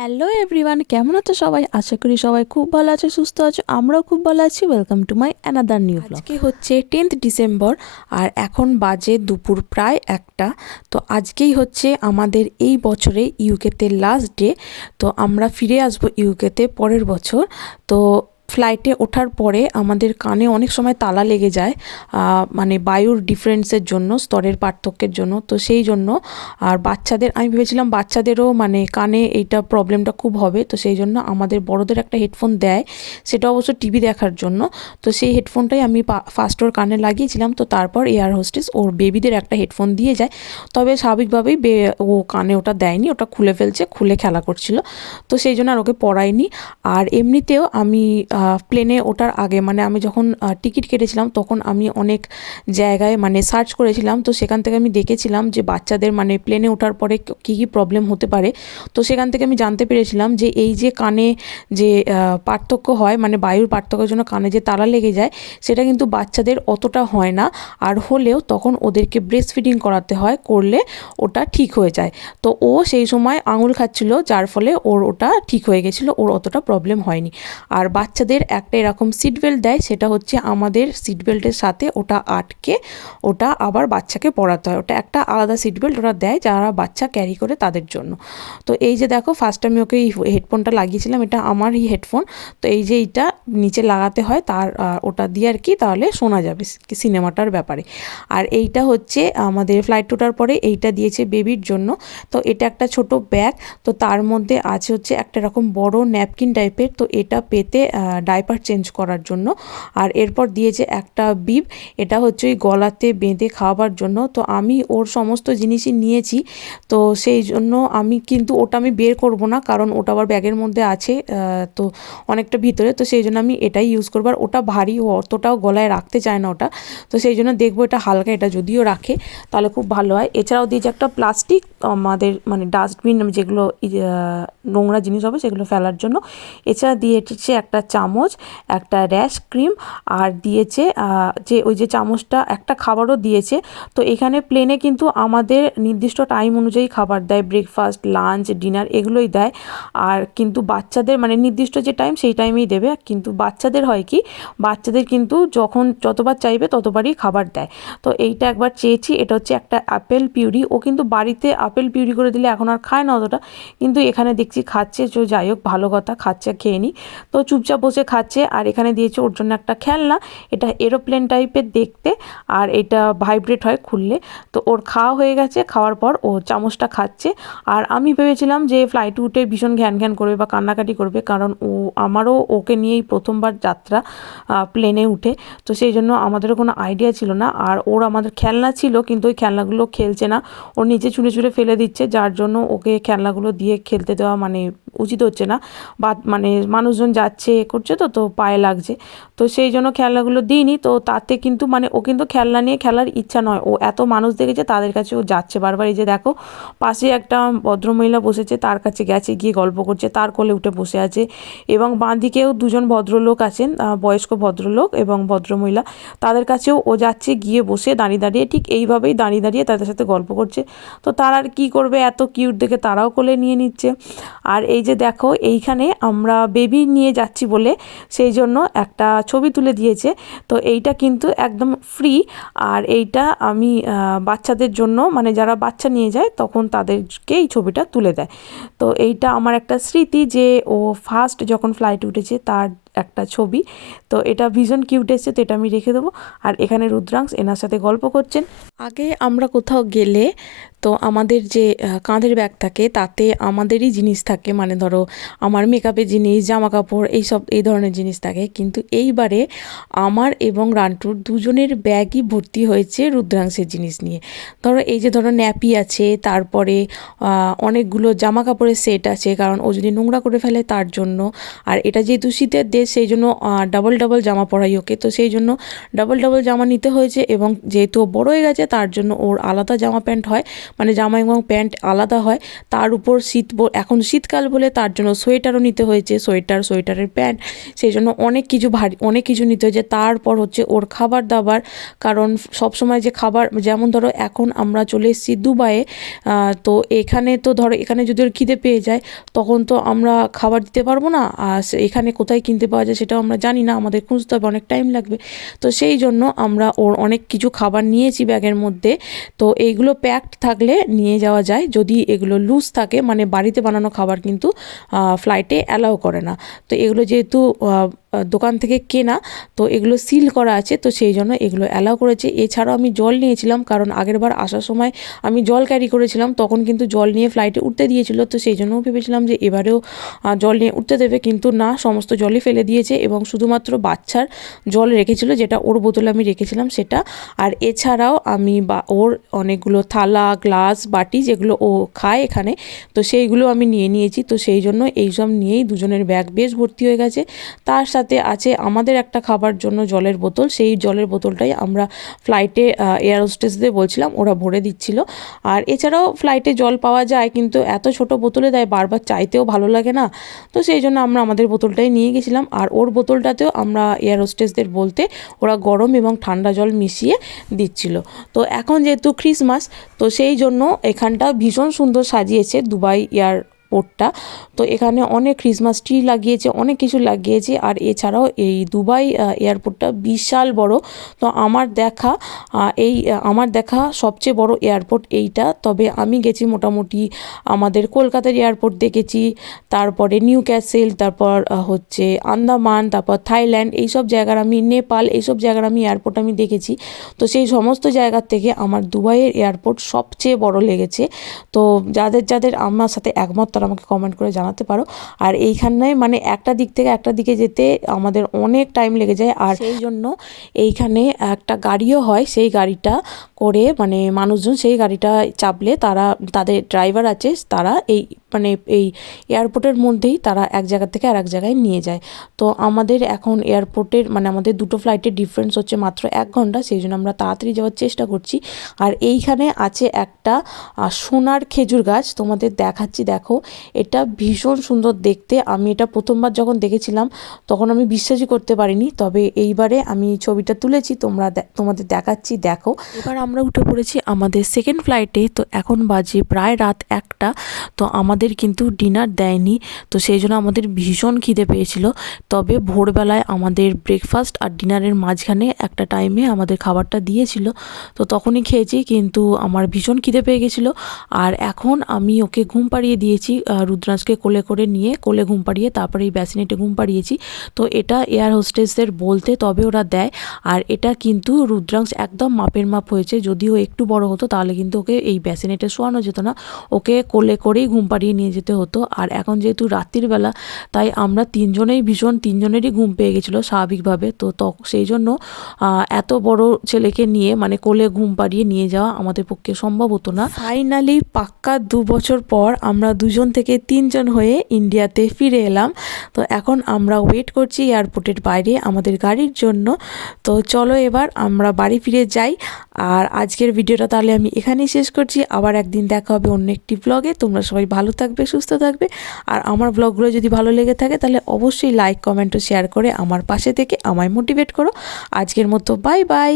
Hello everyone, কেমন আছো সবাই? আশা করি সবাই খুব ভালো আছো, সুস্থ আছো। আমরাও খুব ভালো আছি। Welcome to my another new blog. আজকে হচ্ছে 10th ডিসেম্বর আর এখন বাজে দুপুর প্রায় 1টা। তো আজকেই হচ্ছে আমাদের এই বছরে ইউকেতে লাস্ট ডে। তো আমরা ফিরে আসবো ইউকেতে পরের বছর। তো ফ্লাইটে ওঠার পরে আমাদের কানে অনেক সময় তালা লেগে যায়, মানে বায়ুর ডিফারেন্সের জন্য, স্তরের পার্থক্যের জন্য। তো সেই জন্য আর বাচ্চাদের আমি ভেবেছিলাম বাচ্চাদেরও মানে কানে এইটা প্রবলেমটা খুব হবে। তো সেই জন্য আমাদের বড়দের একটা হেডফোন দেয়, সেটা অবশ্য টিভি দেখার জন্য। তো সেই হেডফোনটাই আমি ফার্স্ট ওর কানে লাগিয়েছিলাম। তো তারপর এয়ার হোস্টেস ওর বেবিদের একটা হেডফোন দিয়ে যায়। তবে স্বাভাবিকভাবেই ও কানে ওটা দেয়নি, ওটা খুলে ফেলছে, খুলে খেলা করছিল। তো সেই জন্য আর ওকে পড়াইনি। আর এমনিতেও আমি প্লেনে ওঠার আগে মানে আমি যখন টিকিট কেটেছিলাম তখন আমি অনেক জায়গায় মানে সার্চ করেছিলাম। তো সেখান থেকে আমি দেখেছিলাম যে বাচ্চাদের মানে প্লেনে ওঠার পরে কী কী প্রবলেম হতে পারে। তো সেখান থেকে আমি জানতে পেরেছিলাম যে এই যে কানে যে পার্থক্য হয়, মানে বায়ুর পার্থক্যের জন্য কানে যে তালা লেগে যায়, সেটা কিন্তু বাচ্চাদের অতটা হয় না। আর হলেও তখন ওদেরকে ব্রেস্ট ফিডিং করাতে হয়, করলে ওটা ঠিক হয়ে যায়। তো ও সেই সময় আঙুল খাচ্ছিল, যার ফলে ওর ওটা ঠিক হয়ে গেছিলো, ওর অতটা প্রবলেম হয়নি। আর বাচ্চাদের একটা এরকম সিট বেল্ট দেয়, সেটা হচ্ছে আমাদের সিট বেল্টের সাথে ওটা আটকে ওটা আবার বাচ্চাকে পরাতে হয়। ওটা একটা আলাদা সিট বেল্ট ওরা দেয় যারা বাচ্চা ক্যারি করে তাদের জন্য। তো এই যে দেখো, ফার্স্ট আমি ওকে এই হেডফোনটা লাগিয়েছিলাম, এটা আমারই হেডফোন। তো এই যে এইটা নিচে লাগাতে হয়, তার ওটা দিয়ে আর কি, তাহলে শোনা যাবে সিনেমাটার ব্যাপারে। আর এইটা হচ্ছে আমাদের ফ্লাইট ওঠার পরে এইটা দিয়েছে বেবির জন্য। তো এটা একটা ছোট ব্যাগ। তো তার মধ্যে আছে হচ্ছে একটা রকম বড় ন্যাপকিন টাইপের, তো এটা পেতে ডাইপার চেঞ্জ করার জন্য। আর এরপর দিয়েছে একটা বিব, এটা হচ্ছে ওই গলাতে বেঁধে খাওয়াবার জন্য। তো আমি ওর সমস্ত জিনিসই নিয়েছি। তো সেই জন্য আমি কিন্তু ওটা আমি বের করব না, কারণ ওটা আবার ব্যাগের মধ্যে আছে, তো অনেকটা ভিতরে। তো সেই জন্য আমি এটাই ইউজ করবো। আর ওটা ভারী, ও অতটাও গলায় রাখতে চায় না ওটা। তো সেই জন্য দেখবো এটা হালকা, এটা যদিও রাখে তাহলে খুব ভালো হয়। এছাড়াও দিয়েছে একটা প্লাস্টিক, আমাদের মানে ডাস্টবিন, যেগুলো নোংরা জিনিস হবে সেগুলো ফেলার জন্য। এছাড়া দিয়েছে একটা চামচ, একটা র্যাশ ক্রিম, আর দিয়েছে যে ওই যে চামচটা, একটা খাবারও দিয়েছে। তো এখানে প্লেনে কিন্তু আমাদের নির্দিষ্ট টাইম অনুযায়ী খাবার দেয়, ব্রেকফাস্ট, লাঞ্চ, ডিনার এগুলোই দেয়। আর কিন্তু বাচ্চাদের মানে নির্দিষ্ট যে টাইম সেই টাইমেই দেবে। কিন্তু বাচ্চাদের হয় কি, বাচ্চাদের কিন্তু যখন যতবার চাইবে ততবারই খাবার দেয়। তো এইটা একবার চেয়েছি, এটা হচ্ছে একটা আপেল পিউরি। ও কিন্তু বাড়িতে আপেল পিউরি করে দিলে এখন আর খায় না অতটা, কিন্তু এখানে দেখছি খাচ্ছে। তো যাই হোক, ভালো কথা, খাচ্ছে, খেয়ে নি। তো চুপচাপ বসে খাচ্ছে। আর এখানে দিয়েছে ওর জন্য একটা খেলনা, এটা এরোপ্লেন টাইপের দেখতে, আর এটা ভাইব্রেট হয় খুললে। তো ওর খাওয়া হয়ে গেছে, খাওয়ার পর ও চামচটা খাচ্ছে। আর আমি ভেবেছিলাম যে ফ্লাইটে উঠে ভীষণ ঘ্যান ঘ্যান করবে বা কান্নাকাটি করবে, কারণ আমারও ওকে নিয়েই প্রথমবার যাত্রা প্লেনে উঠে। তো সেই জন্য আমাদেরও কোনো আইডিয়া ছিল না। আর ওর আমাদের খেলনা ছিল, কিন্তু ওই খেলনাগুলো খেলছে না, ওর নিচে ছুঁড়ে ছুঁড়ে ফেলে দিচ্ছে, যার জন্য ওকে খেলনাগুলো দিয়ে খেলতে দেওয়া মানে উচিত হচ্ছে না। বা মানে মানুষজন যাচ্ছে করছে, তো পায়ে লাগছে। তো সেই জন্য খেলনাগুলো দিইনি। তো তাতে কিন্তু মানে ও কিন্তু খেলনা নিয়ে খেলার ইচ্ছা নয়, ও এত মানুষ দেখেছে তাদের কাছে ও যাচ্ছে বারবার। এই যে দেখো, পাশে একটা ভদ্রমহিলা বসেছে, তার কাছে গেছে, গিয়ে গল্প করছে, তার কোলে উঠে বসে আছে। এবং বাঁ দিকেও দুজন ভদ্রলোক আছেন, বয়স্ক ভদ্রলোক এবং ভদ্রমহিলা, তাদের কাছেও ও যাচ্ছে, গিয়ে বসে দাঁড়িয়ে দাঁড়িয়ে ঠিক এইভাবেই দাঁড়িয়ে দাঁড়িয়ে তাদের সাথে গল্প করছে। তো তারা আর কী করবে, এত কিউট দেখে তারাও কোলে নিয়ে নিচ্ছে। আর এই যে দেখো, এইখানে আমরা বেবি নিয়ে যাচ্ছি বলে সেই জন্য একটা ছবি তুলে দিয়েছে। তো এইটা কিন্তু একদম ফ্রি। আর এইটা আমি বাচ্চাদের জন্য, মানে যারা বাচ্চা নিয়ে যায় তখন তাদেরকে এই ছবিটা তুলে দেয়। তো এইটা আমার একটা স্মৃতি যে ও ফার্স্ট যখন ফ্লাইটে উঠেছে তার একটা ছবি। তো এটা ভীষণ কিউট এসেছে, তো এটা আমি রেখে দেবো। আর এখানে রুদ্রাংশ এনার সাথে গল্প করছেন। আগে আমরা কোথাও গেলে তো আমাদের যে কাঁধের ব্যাগ থাকে তাতে আমাদেরই জিনিস থাকে, মানে ধরো আমার মেকআপের জিনিস, জামা কাপড়, এইসব এই ধরনের জিনিস থাকে। কিন্তু এইবারে আমার এবং রান্টুর দুজনের ব্যাগই ভর্তি হয়েছে রুদ্রাংশের জিনিস নিয়ে। ধরো এই যে ধরো ন্যাপি আছে, তারপরে অনেকগুলো জামা কাপড়ের সেট আছে, কারণ ও যদি নোংরা করে ফেলে তার জন্য। আর এটা যেহেতু শীতের দেশ, সেই জন্য ডাবল ডাবল জামা পরাই ওকে, তো সেই জন্য ডাবল ডাবল জামা নিতে হয়েছে। এবং যেহেতু বড় হয়ে গেছে তার জন্য ওর আলাদা জামা প্যান্ট হয়, মানে জামা এবং প্যান্ট আলাদা হয়। তার উপর এখন শীতকাল বলে তার জন্য সোয়েটারও নিতে হয়েছে, সোয়েটারের প্যান্ট, সেই জন্য অনেক কিছু নিতে হয়েছে। তারপর হচ্ছে ওর খাবার দাবার, কারণ সবসময় যে খাবার, যেমন ধরো এখন আমরা চলে এসেছি দুবাইয়ে, তো এখানে তো ধরো এখানে যদি ওর খিদে পেয়ে যায় তখন তো আমরা খাবার দিতে পারবো না, আর এখানে কোথায় কিনতে পাওয়া যায় সেটাও আমরা জানি না, আমাদের খুঁজতে হবে, অনেক টাইম লাগবে। তো সেই জন্য আমরা ওর অনেক কিছু খাবার নিয়েছি ব্যাগের মধ্যে। তো এইগুলো প্যাকড থাকলে নিয়ে যাওয়া যায়, যদি এগুলো লুজ থাকে, মানে বাড়িতে বানানো খাবার কিন্তু ফ্লাইটে অ্যালাউ করে না। তো এগুলো যেহেতু দোকান থেকে কেনা, তো এগুলো সিল করা আছে, তো সেই জন্য এগুলো অ্যালাউ করেছে। এছাড়াও আমি জল নিয়েছিলাম, কারণ আগেরবার আসার সময় আমি জল ক্যারি করেছিলাম, তখন কিন্তু জল নিয়ে ফ্লাইটে উঠতে দিয়েছিল, তো সেই জন্যও ভেবেছিলাম যে এবারেও জল নিয়ে উঠতে দেবে, কিন্তু না, সমস্ত জলই ফেলে দিয়েছে এবং শুধুমাত্র বাচ্চার জল রেখেছিল, যেটা ওর বোতলে আমি রেখেছিলাম সেটা। আর এছাড়াও আমি ওর অনেকগুলো থালা, গ্লাস, বাটি যেগুলো ও খায় এখানে, তো সেইগুলো আমি নিয়ে নিয়েছি। তো সেই জন্য এইসব নিয়েই দুজনের ব্যাগ বেশ ভর্তি হয়ে গেছে। তার সাথে আছে আমাদের একটা খাবার জন্য জলের বোতল, সেই জলের বোতলটাই আমরা ফ্লাইটে এয়ার হোস্টেসদের বলছিলাম, ওরা ভরে দিচ্ছিল। আর এছাড়াও ফ্লাইটে জল পাওয়া যায়, কিন্তু এত ছোট বোতলে দেয়, বারবার চাইতেও ভালো লাগে না, তো সেই জন্য আমরা আমাদের বোতলটাই নিয়ে গেছিলাম। আর ওর বোতলটাতেও আমরা এয়ার হোস্টেসদের বলতে ওরা গরম এবং ঠান্ডা জল মিশিয়ে দিচ্ছিল। তো এখন যেহেতু ক্রিসমাস, তো সেই জন্য এখানটা ভীষণ সুন্দর সাজিয়েছে দুবাই এয়ারপোর্টটা। তো এখানে অনেক ক্রিসমাস ট্রি লাগিয়েছে, অনেক কিছু লাগিয়েছে। আর এছাড়াও এই দুবাই এয়ারপোর্টটা বিশাল বড়। তো আমার দেখা সবচেয়ে বড় এয়ারপোর্ট এইটা। তবে আমি গেছি মোটামুটি আমাদের কলকাতার এয়ারপোর্ট দেখেছি, তারপরে নিউ ক্যাসেল, তারপর হচ্ছে আন্দামান, তারপর থাইল্যান্ড, এইসব জায়গার আমি, নেপাল, এইসব জায়গার আমি এয়ারপোর্ট আমি দেখেছি। তো সেই সমস্ত জায়গার থেকে আমার দুবাইয়ের এয়ারপোর্ট সবচেয়ে বড় লেগেছে। তো যাদের আমার সাথে একমত তারা আমাকে কমেন্ট করে জানাতে পারো। আর এইখানে মানে একটা দিক থেকে একটা দিকে যেতে আমাদের অনেক টাইম লেগে যায়, আর সেই জন্য এইখানে একটা গাড়িও হয়, সেই গাড়িটা করে মানে মানুষজন সেই গাড়িটা চাপলে তাদের ড্রাইভার আছে, তারা এই এয়ারপোর্টের মধ্যেই তারা এক জায়গা থেকে আর এক জায়গায় নিয়ে যায়। তো আমাদের এখন এয়ারপোর্টের মানে আমাদের দুটো ফ্লাইটের ডিফারেন্স হচ্ছে মাত্র 1 ঘন্টা, সেই জন্য আমরা তাড়াতাড়ি যাওয়ার চেষ্টা করছি। আর এইখানে আছে একটা সোনার খেজুর গাছ, তোমাদের দেখাচ্ছি, দেখো, এটা ভীষণ সুন্দর দেখতে। আমি এটা প্রথমবার যখন দেখেছিলাম তখন আমি বিশ্বাসই করতে পারিনি, তবে এইবারে আমি ছবিটা তুলেছি, তোমাদের দেখাচ্ছি, দেখো। এবার আমরা উঠে পড়েছি আমাদের সেকেন্ড ফ্লাইটে। তো এখন বাজে প্রায় রাত 1টা। তো আমাদের কিন্তু ডিনার দেয়নি, তো সেই জন্য আমাদের ভীষণ খিদে পেয়েছিল। তবে ভোরবেলায় আমাদের ব্রেকফাস্ট আর ডিনারের মাঝখানে একটা টাইমে আমাদের খাবারটা দিয়েছিল, তো তখনই খেয়েছি, কিন্তু আমার ভীষণ খিদে পেয়ে গেছিলো। আর এখন আমি ওকে ঘুম পাড়িয়ে দিয়েছি, রুদ্রাংশকে কোলে ঘুম পাড়িয়ে তারপরে এই ব্যাসিনেটে ঘুম পাড়িয়েছি। তো এটা এয়ার হোস্টেসদের বলতে তবে ওরা দেয়। আর এটা কিন্তু রুদ্রাংশ একদম মাপের মাপ হয়েছে, যদিও একটু বড় হতো তাহলে কিন্তু ওকে এই ব্যাসিনেটে শোয়ানো যেত না, ওকে কোলে করেই ঘুম পাড়িয়ে নিয়ে যেতে হতো। আর এখন যেহেতু রাত্রির বেলা, তাই আমরা তিনজনেরই ঘুম পেয়ে গেছিলো স্বাভাবিকভাবে। তো সেই জন্য এত বড় ছেলেকে নিয়ে মানে কোলে ঘুম পাড়িয়ে নিয়ে যাওয়া আমাদের পক্ষে সম্ভব হতো না। ফাইনালি পাক্কা 2 বছর পর আমরা 2জন থেকে 3জন হয়ে ইন্ডিয়াতে ফিরে এলাম। তো এখন আমরা ওয়েট করছি এয়ারপোর্টের বাইরে আমাদের গাড়ির জন্য। তো চলো এবার আমরা বাড়ি ফিরে যাই। আর আজকের ভিডিওটা তাহলে আমি এখানেই শেষ করছি, আবার একদিন দেখা হবে অন্য একটি ব্লগে। তোমরা সবাই ভালো থাকবে, সুস্থ থাকবে। আর আমার ব্লগগুলো যদি ভালো লেগে থাকে তাহলে অবশ্যই লাইক, কমেন্ট ও শেয়ার করে আমার পাশে থেকে আমায় মোটিভেট করো। আজকের মতো বাই বাই।